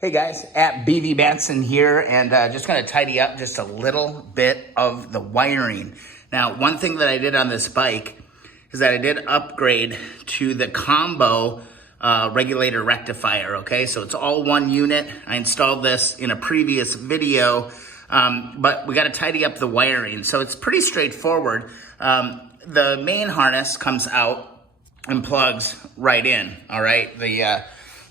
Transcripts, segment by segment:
Hey guys, at BV Benson here, and just going to tidy up just a little bit of the wiring. Now, one thing that I did on this bike is that I did upgrade to the combo regulator rectifier, okay? So it's all one unit. I installed this in a previous video, but we got to tidy up the wiring. So it's pretty straightforward. The main harness comes out and plugs right in, all right?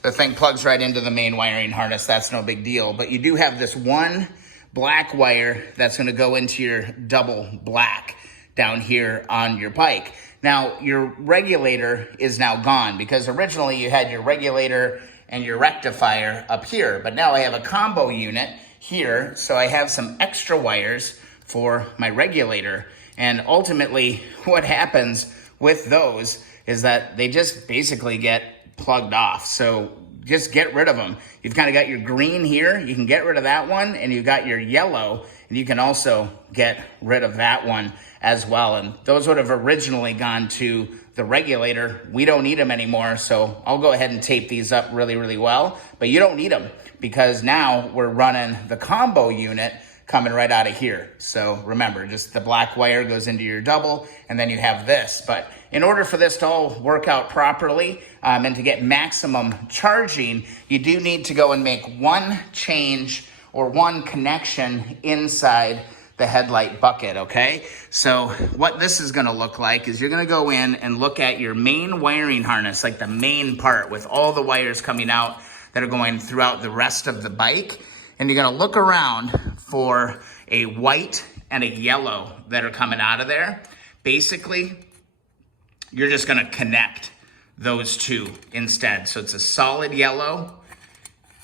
The thing plugs right into the main wiring harness. That's no big deal. But you do have this one black wire that's going to go into your double black down here on your bike. Now, your regulator is now gone because originally you had your regulator and your rectifier up here. But now I have a combo unit here, so I have some extra wires for my regulator. And ultimately, what happens with those is that they just basically get plugged off. So just get rid of them. You've kind of got your green here. You can get rid of that one, and you've got your yellow, and you can also get rid of that one as well. And those would have originally gone to the regulator. We don't need them anymore, so I'll go ahead and tape these up really, really well. But you don't need them because now we're running the combo unit coming right out of here. So remember, just the black wire goes into your double, and then you have this. But in order for this to all work out properly and to get maximum charging, you do need to go and make one change or one connection inside the headlight bucket, okay? So what this is gonna look like is you're gonna go in and look at your main wiring harness, like the main part with all the wires coming out that are going throughout the rest of the bike. And you're gonna look around for a white and a yellow that are coming out of there. Basically, you're just gonna connect those two instead. So it's a solid yellow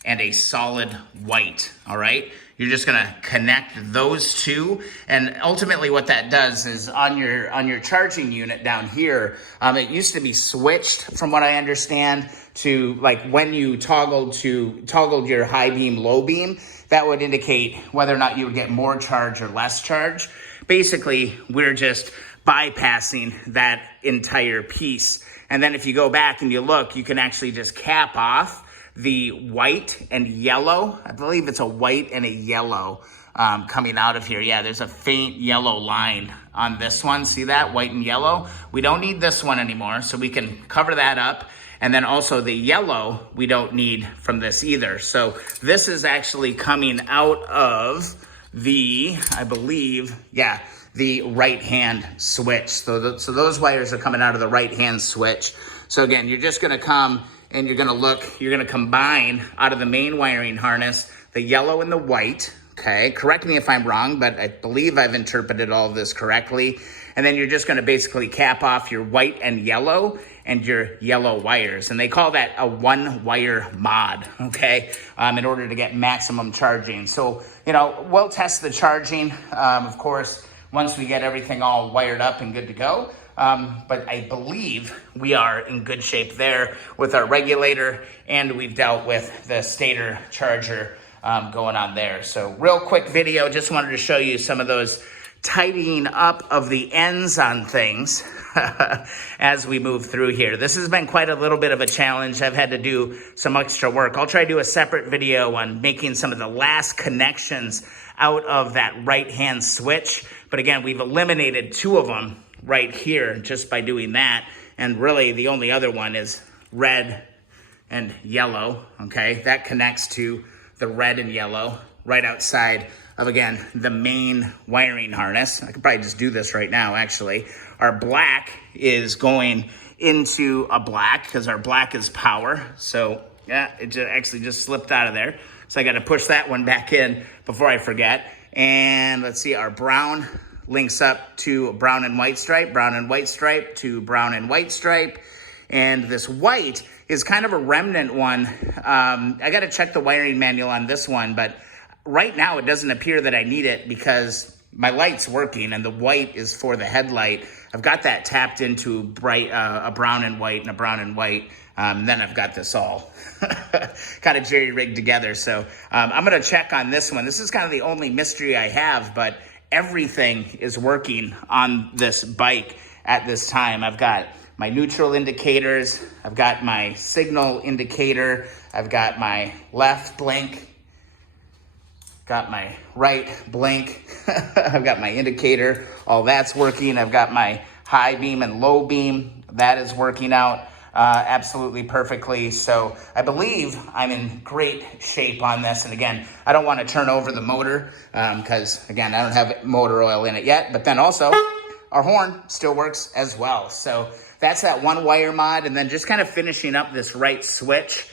and a solid white, all right? You're just gonna connect those two. And ultimately what that does is on your charging unit down here, it used to be switched, from what I understand, to like when you toggled your high beam, low beam, that would indicate whether or not you would get more charge or less charge. Basically, we're just bypassing that entire piece. And then if you go back and you look, you can actually just cap off the white and yellow. I believe it's a white and a yellow coming out of here. Yeah, there's a faint yellow line on this one. See that? White and yellow. We don't need this one anymore, so we can cover that up. And then also the yellow, we don't need from this either. So this is actually coming out of the, I believe, yeah, the right-hand switch. So those wires are coming out of the right-hand switch. So again, you're just gonna come and you're gonna combine out of the main wiring harness, the yellow and the white, okay? Correct me if I'm wrong, but I believe I've interpreted all of this correctly. And then you're just gonna basically cap off your white and yellow and your yellow wires. And they call that a one-wire mod, okay? In order to get maximum charging. So, you know, we'll test the charging, of course, once we get everything all wired up and good to go. But I believe we are in good shape there with our regulator, and we've dealt with the stator charger going on there. So real quick video, just wanted to show you some of those tidying up of the ends on things as we move through here. This has been quite a little bit of a challenge. I've had to do some extra work. I'll try to do a separate video on making some of the last connections out of that right-hand switch. But again, we've eliminated two of them right here just by doing that. And really the only other one is red and yellow, okay? That connects to the red and yellow right outside of, again, the main wiring harness. I could probably just do this right now, actually. Our black is going into a black because our black is power. So yeah, it actually just slipped out of there. So I got to push that one back in before I forget. And let's see, our brown links up to brown and white stripe, brown and white stripe to brown and white stripe. And this white is kind of a remnant one. I got to check the wiring manual on this one, but right now it doesn't appear that I need it because my light's working and the white is for the headlight. I've got that tapped into a brown and white and a brown and white. Then I've got this all kind of jerry-rigged together. So I'm going to check on this one. This is kind of the only mystery I have, but everything is working on this bike at this time. I've got my neutral indicators. I've got my signal indicator. I've got my left blink. Got my right blink. I've got my indicator. All that's working. I've got my high beam and low beam. That is working out absolutely perfectly. So I believe I'm in great shape on this. And again, I don't want to turn over the motor because, again, I don't have motor oil in it yet. But then also, our horn still works as well. So that's that one wire mod. And then just kind of finishing up this right switch.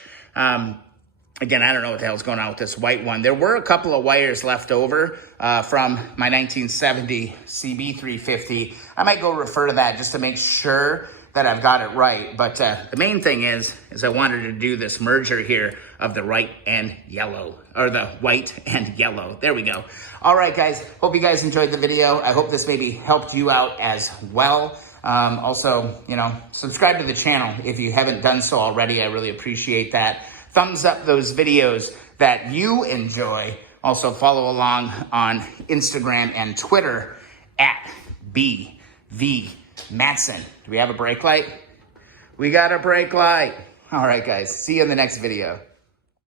Again, I don't know what the hell's going on with this white one. There were a couple of wires left over from my 1970 CB350. I might go refer to that just to make sure that I've got it right. But the main thing is I wanted to do this merger here of the white and yellow, or the white and yellow. There we go. All right, guys. Hope you guys enjoyed the video. I hope this maybe helped you out as well. Also, subscribe to the channel if you haven't done so already. I really appreciate that. Thumbs up those videos that you enjoy. Also follow along on Instagram and Twitter at BV Matson. Do we have a brake light? We got a brake light. All right, guys. See you in the next video.